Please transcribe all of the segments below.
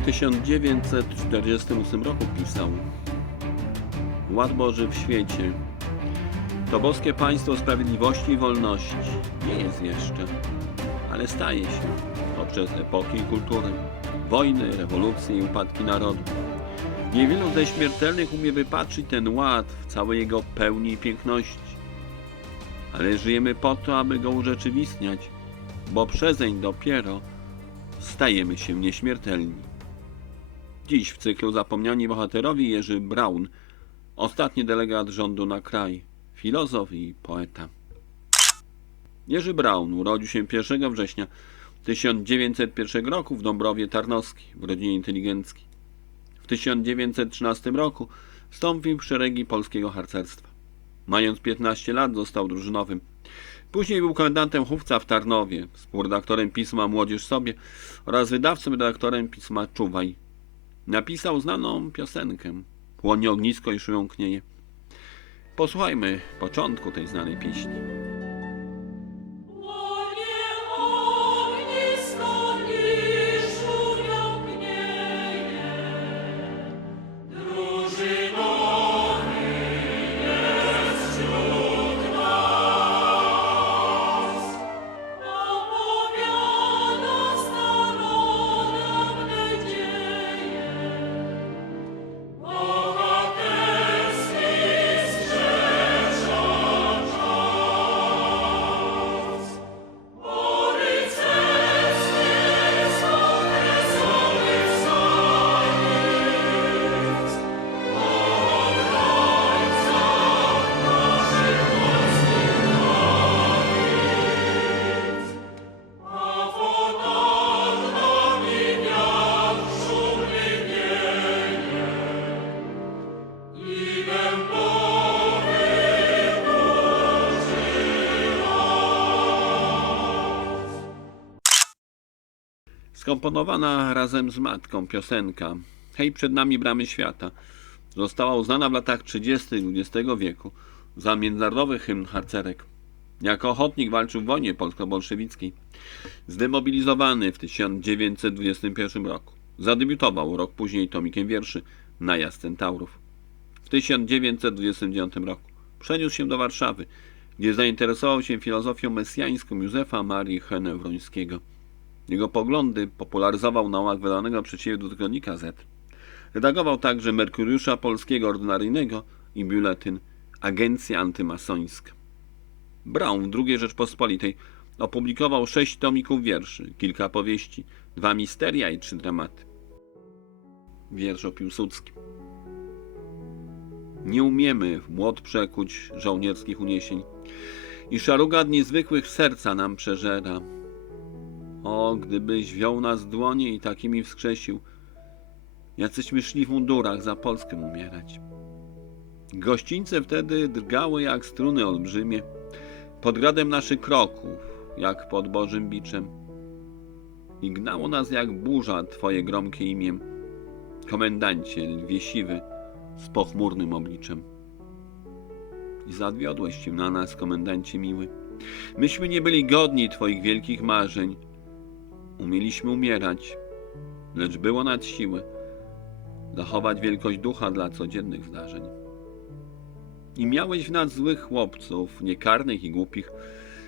W 1948 roku pisał Ład Boży w świecie to boskie państwo sprawiedliwości i wolności nie jest jeszcze, ale staje się poprzez epoki i kultury, wojny, rewolucje i upadki narodu. Niewielu ze śmiertelnych umie wypatrzyć ten ład w całej jego pełni i piękności. Ale żyjemy po to, aby go urzeczywistniać, bo przezeń dopiero stajemy się nieśmiertelni. Dziś w cyklu Zapomniani Bohaterowie Jerzy Braun, ostatni delegat rządu na kraj, filozof i poeta. Jerzy Braun urodził się 1 września 1901 roku w Dąbrowie Tarnowskiej w rodzinie inteligenckiej. W 1913 roku wstąpił w szeregi polskiego harcerstwa. Mając 15 lat został drużynowym. Później był komendantem chówca w Tarnowie, współredaktorem pisma Młodzież sobie oraz wydawcą redaktorem pisma Czuwaj. Napisał znaną piosenkę Płonie ognisko i szyją knieje. Posłuchajmy początku tej znanej pieśni. Skomponowana razem z matką piosenka Hej, przed nami bramy świata została uznana w latach 30. XX wieku za międzynarodowy hymn harcerek. Jako ochotnik walczył w wojnie polsko-bolszewickiej. Zdemobilizowany w 1921 roku. Zadebiutował rok później tomikiem wierszy Najazd Centaurów. W 1929 roku przeniósł się do Warszawy, gdzie zainteresował się filozofią mesjańską Józefa Marii Henewrońskiego. Jego poglądy popularyzował na łamach wydanego do tygodnika Z. Redagował także Merkuriusza Polskiego Ordynaryjnego i biuletyn Agencja Antymasońska. Braun w II Rzeczpospolitej opublikował sześć tomików wierszy, kilka powieści, dwa misteria i trzy dramaty. Wiersz o Piłsudskim. Nie umiemy w młot przekuć żołnierskich uniesień i szaruga dni zwykłych serca nam przeżera. O, gdybyś wziął nas dłonie i takimi wskrzesił, jacyśmy szli w mundurach za Polskę umierać. Gościńce wtedy drgały jak struny olbrzymie, pod gradem naszych kroków, jak pod Bożym biczem. I gnało nas jak burza twoje gromkie imiem, komendancie lwie siwy z pochmurnym obliczem. I zadwiodłeś się na nas, komendancie miły. Myśmy nie byli godni twoich wielkich marzeń, Umieliśmy umierać, lecz było nad siłę zachować wielkość ducha dla codziennych zdarzeń. I miałeś w nas złych chłopców, niekarnych i głupich,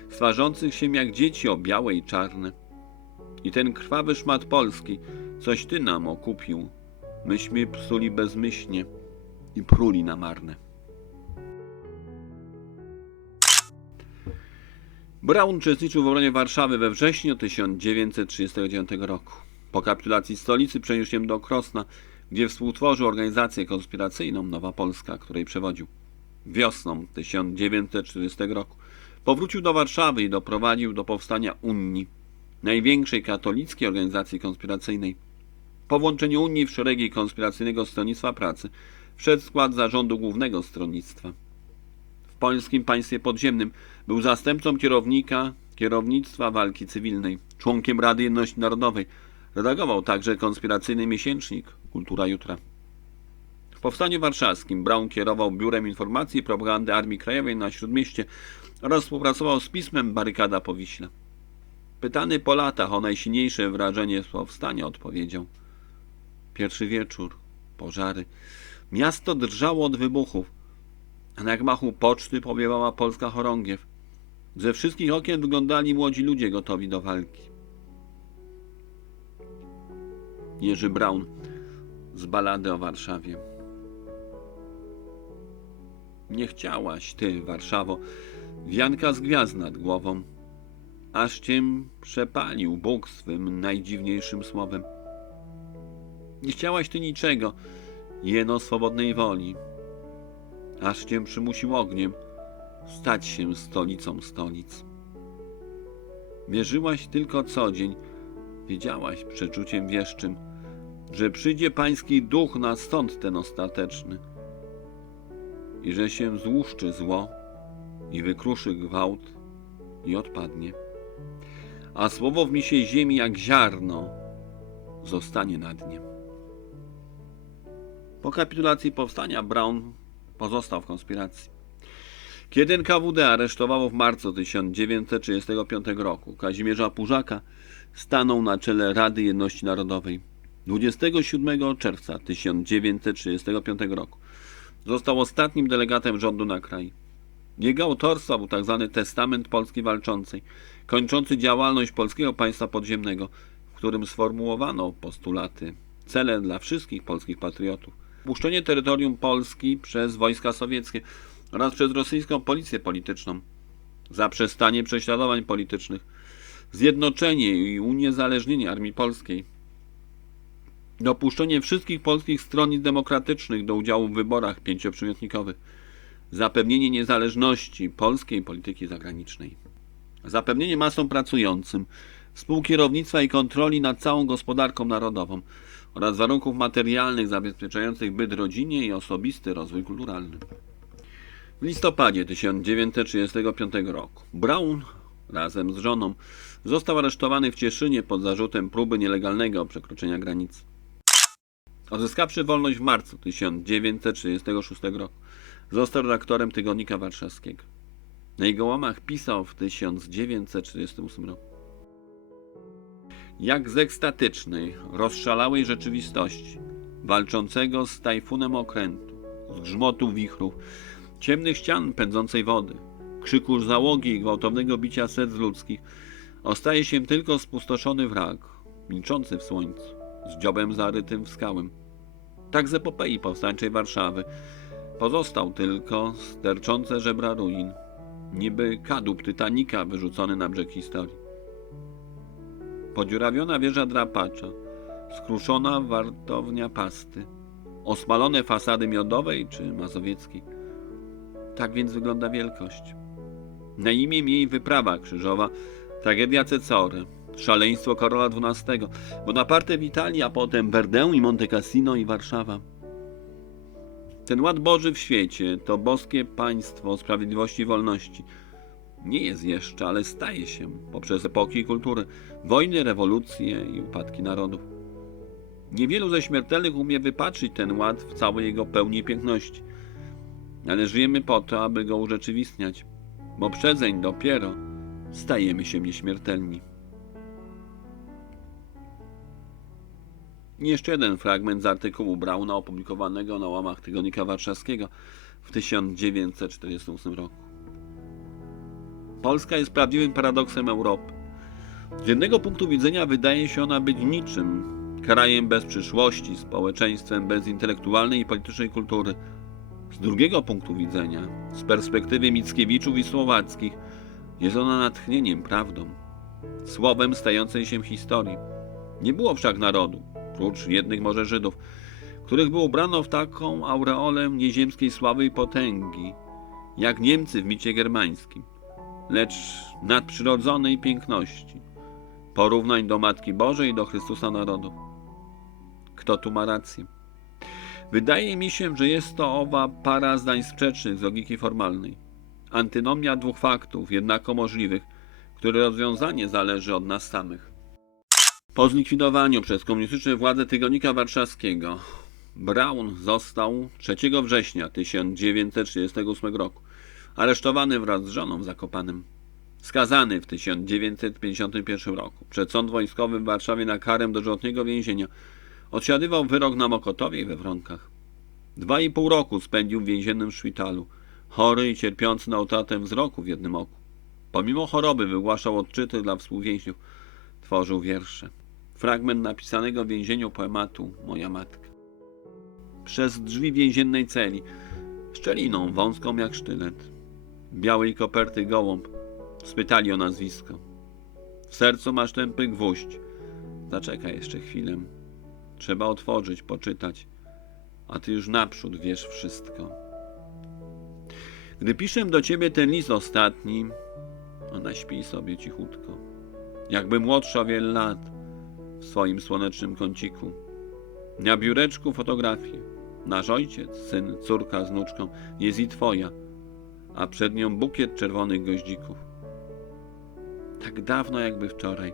stwarzących się jak dzieci o białe i czarne. I ten krwawy szmat Polski, coś ty nam okupił, myśmy psuli bezmyślnie i pruli na marne. Braun uczestniczył w obronie Warszawy we wrześniu 1939 roku. Po kapitulacji stolicy przeniósł się do Krosna, gdzie współtworzył organizację konspiracyjną Nowa Polska, której przewodził. Wiosną 1940 roku powrócił do Warszawy i doprowadził do powstania Unii, największej katolickiej organizacji konspiracyjnej. Po włączeniu Unii w szeregi konspiracyjnego Stronnictwa Pracy wszedł skład zarządu głównego stronnictwa. W polskim państwie podziemnym był zastępcą kierownika kierownictwa walki cywilnej, członkiem Rady Jedności Narodowej. Redagował także konspiracyjny miesięcznik Kultura Jutra. W Powstaniu Warszawskim Braun kierował Biurem Informacji i Propagandy Armii Krajowej na Śródmieście oraz współpracował z pismem Barykada po Wiśle. Pytany po latach o najsilniejsze wrażenie z powstania odpowiedział Pierwszy wieczór, pożary. Miasto drżało od wybuchów, na gmachu poczty powiewała polska chorągiew. Ze wszystkich okien wyglądali młodzi ludzie gotowi do walki. Jerzy Braun z balady o Warszawie. Nie chciałaś ty, Warszawo, wianka z gwiazd nad głową, aż ciem przepalił Bóg swym najdziwniejszym słowem. Nie chciałaś ty niczego, jeno swobodnej woli, aż cię przymusił ogniem stać się stolicą stolic. Wierzyłaś tylko co dzień, wiedziałaś przeczuciem wieszczym, że przyjdzie pański duch na sąd ten ostateczny i że się złuszczy zło i wykruszy gwałt i odpadnie. A słowo w misie ziemi jak ziarno zostanie na dnie. Po kapitulacji powstania Brown pozostał w konspiracji. Kiedy NKWD aresztowało w marcu 1935 roku Kazimierza Pużaka, stanął na czele Rady Jedności Narodowej. 27 czerwca 1935 roku został ostatnim delegatem rządu na kraj. Jego autorstwa był tzw. Testament Polski Walczącej, kończący działalność Polskiego Państwa Podziemnego, w którym sformułowano postulaty, cele dla wszystkich polskich patriotów. Puszczenie terytorium Polski przez wojska sowieckie oraz przez rosyjską policję polityczną, zaprzestanie prześladowań politycznych, zjednoczenie i uniezależnienie Armii Polskiej, dopuszczenie wszystkich polskich stronnic demokratycznych do udziału w wyborach pięcioprzymiotnikowych, zapewnienie niezależności polskiej polityki zagranicznej, zapewnienie masom pracującym współkierownictwa i kontroli nad całą gospodarką narodową oraz warunków materialnych zabezpieczających byt rodzinie i osobisty rozwój kulturalny. W listopadzie 1935 roku Brown razem z żoną został aresztowany w Cieszynie pod zarzutem próby nielegalnego przekroczenia granicy. Odzyskawszy wolność w marcu 1936 roku, został redaktorem Tygodnika Warszawskiego. Na jego łamach pisał w 1938 roku. Jak z ekstatycznej, rozszalałej rzeczywistości, walczącego z tajfunem okrętu, z grzmotu wichrów, ciemnych ścian pędzącej wody, krzyku załogi i gwałtownego bicia serc ludzkich, ostaje się tylko spustoszony wrak, milczący w słońcu, z dziobem zarytym w skałem. Tak z epopei powstańczej Warszawy pozostał tylko sterczące żebra ruin, niby kadłub Tytanika wyrzucony na brzeg historii. Podziurawiona wieża drapacza, skruszona wartownia pasty, osmalone fasady miodowej czy mazowieckiej. Tak więc wygląda wielkość. Na imię jej wyprawa krzyżowa, tragedia Cecory, szaleństwo Karola XII, Bonaparte w Italii, a potem Verdun i Monte Cassino i Warszawa. Ten ład Boży w świecie to boskie państwo sprawiedliwości i wolności. Nie jest jeszcze, ale staje się poprzez epoki i kultury, wojny, rewolucje i upadki narodów. Niewielu ze śmiertelnych umie wypatrzyć ten ład w całej jego pełni piękności. Ale żyjemy po to, aby go urzeczywistniać, bo przedzeń dopiero stajemy się nieśmiertelni. I Jeszcze jeden fragment z artykułu Brauna opublikowanego na łamach Tygodnika Warszawskiego w 1948 roku. Polska jest prawdziwym paradoksem Europy. Z jednego punktu widzenia wydaje się ona być niczym, krajem bez przyszłości, społeczeństwem bez intelektualnej i politycznej kultury. Z drugiego punktu widzenia, z perspektywy Mickiewiczów i Słowackich, jest ona natchnieniem, prawdą, słowem stającej się historii. Nie było wszak narodu, prócz jednych może Żydów, których by ubrano w taką aureolę nieziemskiej sławy i potęgi, jak Niemcy w micie germańskim, lecz nadprzyrodzonej piękności, porównań do Matki Bożej i do Chrystusa narodów. Kto tu ma rację? Wydaje mi się, że jest to owa para zdań sprzecznych z logiki formalnej. Antynomia dwóch faktów, jednako możliwych, które rozwiązanie zależy od nas samych. Po zlikwidowaniu przez komunistyczne władze Tygodnika Warszawskiego Braun został 3 września 1938 roku aresztowany wraz z żoną w Zakopanem. Skazany w 1951 roku przed sąd wojskowy w Warszawie na karę dożywotniego więzienia Odsiadywał wyrok na Mokotowie i we Wronkach. Dwa i pół roku spędził w więziennym szpitalu, chory i cierpiący na utratę wzroku w jednym oku. Pomimo choroby wygłaszał odczyty dla współwięźniów, tworzył wiersze. Fragment napisanego w więzieniu poematu Moja matka. Przez drzwi więziennej celi, szczeliną wąską jak sztylet, białej koperty gołąb, spytali o nazwisko. W sercu masz tępy gwóźdź. Zaczekaj jeszcze chwilę. Trzeba otworzyć, poczytać, a ty już naprzód wiesz wszystko. Gdy piszę do ciebie ten list ostatni, ona śpi sobie cichutko, jakby młodsza o wiele lat, w swoim słonecznym kąciku. Na biureczku fotografie. Nasz ojciec, syn, córka z wnuczką jest i twoja, a przed nią bukiet czerwonych goździków. Tak dawno jakby wczoraj.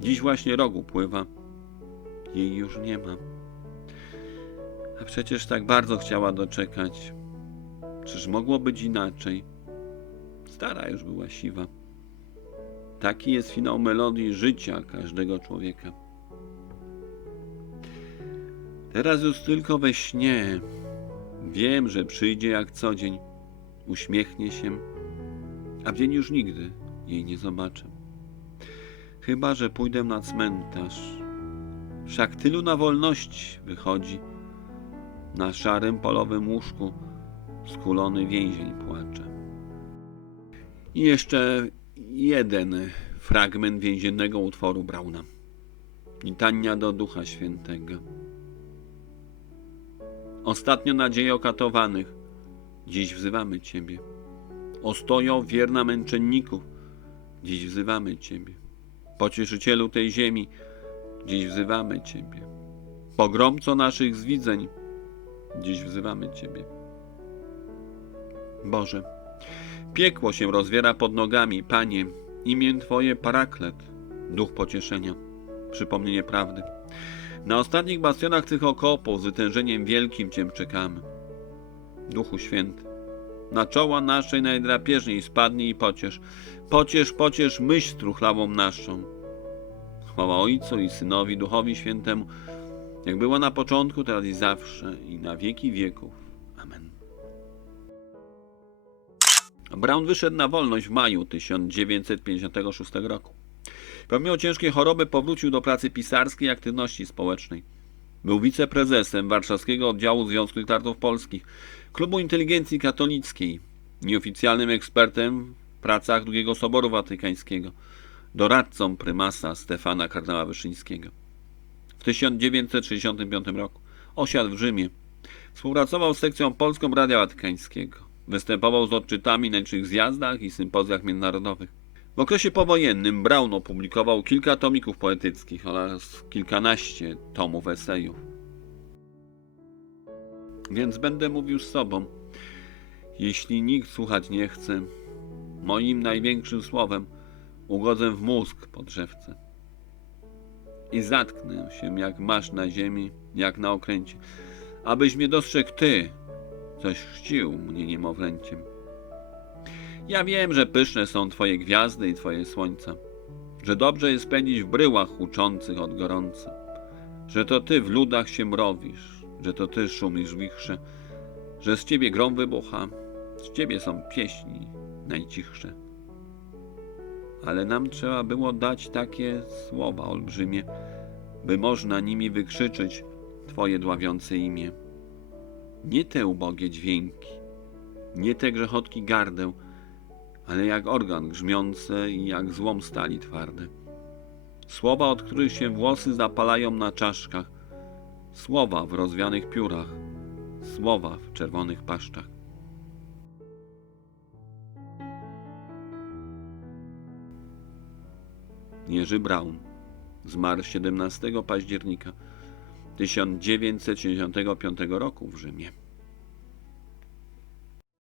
Dziś właśnie rok upływa. Jej już nie ma. A przecież tak bardzo chciała doczekać. Czyż mogło być inaczej? Stara już była siwa. Taki jest finał melodii życia każdego człowieka. Teraz już tylko we śnie. Wiem, że przyjdzie jak co dzień. Uśmiechnie się, a w dzień już nigdy jej nie zobaczę. Chyba, że pójdę na cmentarz. Wszak tylu na wolność wychodzi. Na szarym polowym łóżku skulony więzień płacze. I jeszcze jeden fragment więziennego utworu Brauna. Litania do Ducha Świętego. Ostatnio nadzieję okatowanych, dziś wzywamy Ciebie. Ostojo wierna męczenników, dziś wzywamy Ciebie. Pocieszycielu tej ziemi, dziś wzywamy Ciebie. Pogromco naszych zwidzeń, dziś wzywamy Ciebie. Boże, piekło się rozwiera pod nogami, Panie, imię Twoje paraklet, duch pocieszenia, przypomnienie prawdy. Na ostatnich bastionach tych okopów z wytężeniem wielkim Cię czekamy. Duchu Święty, na czoła naszej najdrapieżniej spadnij i pociesz. Pociesz, pociesz myśl struchlawą naszą. Chwała Ojcu i Synowi, Duchowi Świętemu, jak była na początku, teraz i zawsze, i na wieki wieków. Amen. Brown wyszedł na wolność w maju 1956 roku. Pomimo ciężkiej choroby powrócił do pracy pisarskiej i aktywności społecznej. Był wiceprezesem warszawskiego oddziału Związku Literatów Polskich, Klubu Inteligencji Katolickiej, nieoficjalnym ekspertem w pracach II Soboru Watykańskiego, doradcą prymasa Stefana kardynała Wyszyńskiego. W 1965 roku osiadł w Rzymie. Współpracował z sekcją polską Radia Watykańskiego. Występował z odczytami na licznych zjazdach i sympozjach międzynarodowych. W okresie powojennym Brown opublikował kilka tomików poetyckich oraz kilkanaście tomów esejów. Więc będę mówił z sobą. Jeśli nikt słuchać nie chce, moim największym słowem ugodzę w mózg po drzewce. I zatknę się jak masz na ziemi, jak na okręcie, abyś mnie dostrzegł ty, coś chrzcił mnie niemowlęciem. Ja wiem, że pyszne są twoje gwiazdy i twoje słońca, że dobrze jest spędzić w bryłach uczących od gorąca, że to ty w ludach się mrowisz, że to ty szumisz wichrze, że z ciebie grom wybucha, z ciebie są pieśni najcichsze. Ale nam trzeba było dać takie słowa olbrzymie, by można nimi wykrzyczyć twoje dławiące imię. Nie te ubogie dźwięki, nie te grzechotki gardeł, ale jak organ grzmiące i jak złom stali twarde. Słowa, od których się włosy zapalają na czaszkach, słowa w rozwianych piórach, słowa w czerwonych paszczach. Jerzy Braun zmarł 17 października 1965 roku w Rzymie.